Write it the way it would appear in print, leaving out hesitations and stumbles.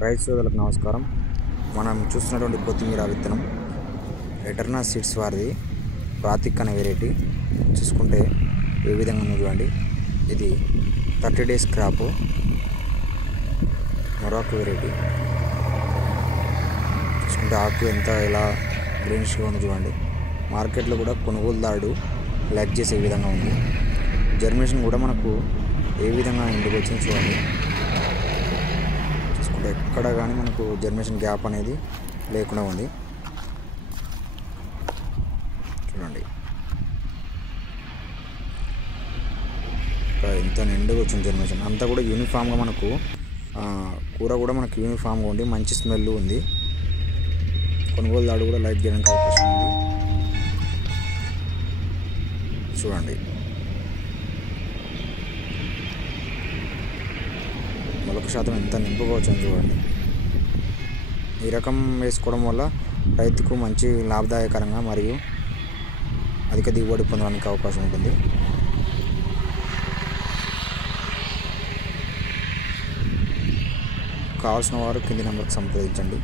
రైతు సోదరులకు నమస్కారం. మనం చూస్తున్నటువంటి కొత్తిమీర విత్తనం ఎటర్నా సీడ్స్ వారిది ప్రాతిక్ అనే వెరైటీ. చూసుకుంటే ఏ విధంగా ఉంది చూడండి. ఇది 30 days క్రాప్ మొరాకో వెరైటీ. చూసుకుంటే ఆకు ఎలా గ్రీనిష్గా ఉంది చూడండి. మార్కెట్లో కూడా కొనుగోలుదారుడు లైక్ చేసే విధంగా ఉంది. జర్మినేషన్ కూడా మనకు ఏ విధంగా ఇంటికి వచ్చింది చూడండి. చూసుకుంటే ఎక్కడ కానీ మనకు జర్మినేషన్ గ్యాప్ అనేది లేకుండా ఉంది చూడండి. ఎంత నిండుగా వచ్చింది జర్మినేషన్ అంతా కూడా యూనిఫామ్గా. మనకు కూర కూడా మనకు యూనిఫామ్గా ఉంది, మంచి స్మెల్ ఉంది. కొనుగోలుదారుడు కూడా లైక్ చేయడానికి అవకాశం ఉంది చూడండి. మొలక శాతం ఎంత నింపుగా వచ్చింది చూడండి. ఈ రకం వేసుకోవడం వల్ల రైతుకు మంచి లాభదాయకరంగా మరియు అధిక దిగుబడి పొందడానికి అవకాశం ఉంటుంది. కావాల్సిన వారు కింది నెంబర్కి సంప్రదించండి.